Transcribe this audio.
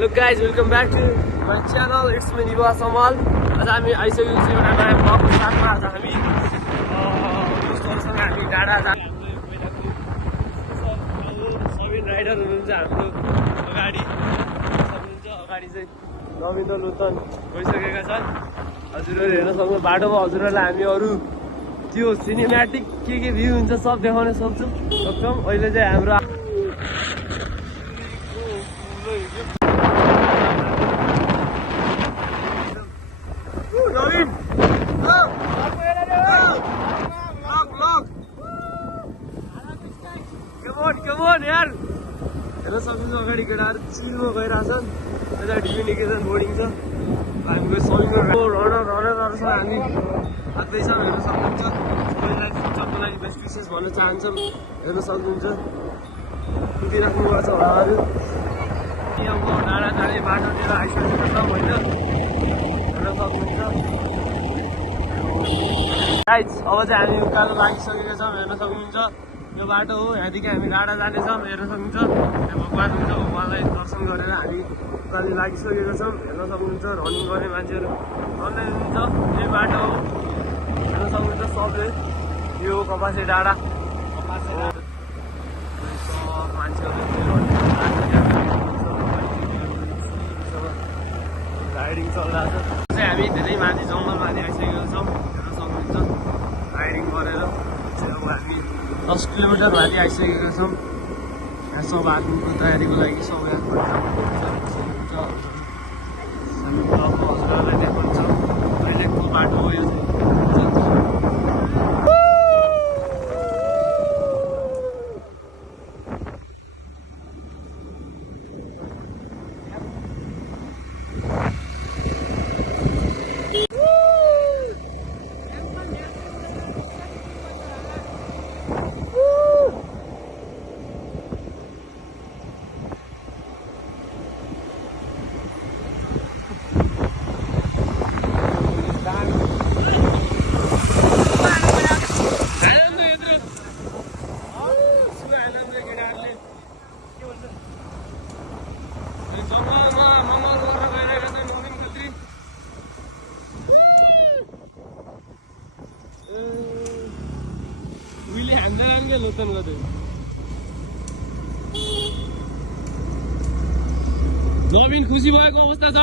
Hello guys, welcome back to my channel. It's me Niva Samal. आज हामी आइसकेको छौँ एउटा नयाँ ब्लगको साथमा। आज हामी दोस्तहरूसँग हामी डाँडा सबिन राइडर हुनुहुन्छ हाम्रो अगाडि चाहिँ रविन्द्र लोतन गइसकेका छन्। हजुरहरू हेर्न सक्नु बाटोमा हजुरहरूलाई हामी अरू त्यो सिनेमेटिक के भ्यू हुन्छ सब देखाउन सक्छौँ। अहिले चाहिँ हाम्रो Come on यार हेर्न सक्नुहुन्छ अगाडि केटाहरू चिलमा गइरहेछन्। यता डिभी निकेतन बोर्डिङ छ। हामी गयो सबिङको रनरहरूसँग हामी लाग्दैछौँ। हेर्न सक्नुहुन्छ सबैलाई फ्युचरको लागि बेस्ट विसेस भन्न चाहन्छौँ। हेर्न सक्नुहुन्छ कुदिराख्नु भएको छ उहाँहरू। यहाँ डाँडा जाने बाटोतिर आइसकेका छौँ होइन। हेर्न सक्नुहुन्छ गाइस अब चाहिँ हामी उकालो लागिसकेका छौँ। हेर्न सक्नुहुन्छ यो बाटो हो। यहाँदेखि हामी डाँडा जानेछौँ। हेर्न सक्नुहुन्छ भगवान् हुन्छ, भगवान्लाई दर्शन गरेर हामी उकालो लागिसकेका छौँ। हेर्न सक्नुहुन्छ रनिङ गर्ने मान्छेहरू रन्दै हुनुहुन्छ। यही बाटो हो हेर्न सक्नुहुन्छ सबले। यो कपासे डाँडा मान्छेहरू राइडिङ चलिरहेको छ। चाहिँ हामी धेरै माथि जङ्गलमाथि आइसकेका छौँ। हेर्न सक्नुहुन्छ राइडिङ गरेर अब हामी 10 किलोमिटर माथि आइसकेका छौँ। यहाँ सब आदमीको तयारीको लागि सब यहाँ हामी ब्लगको हजुरहरूलाई देखाउँछौँ अहिलेको बाटो हो यो चाहिँ। उहिले हान्दैन क्या लोतन गर्दै नवीन खुसी भएको अवस्था छ।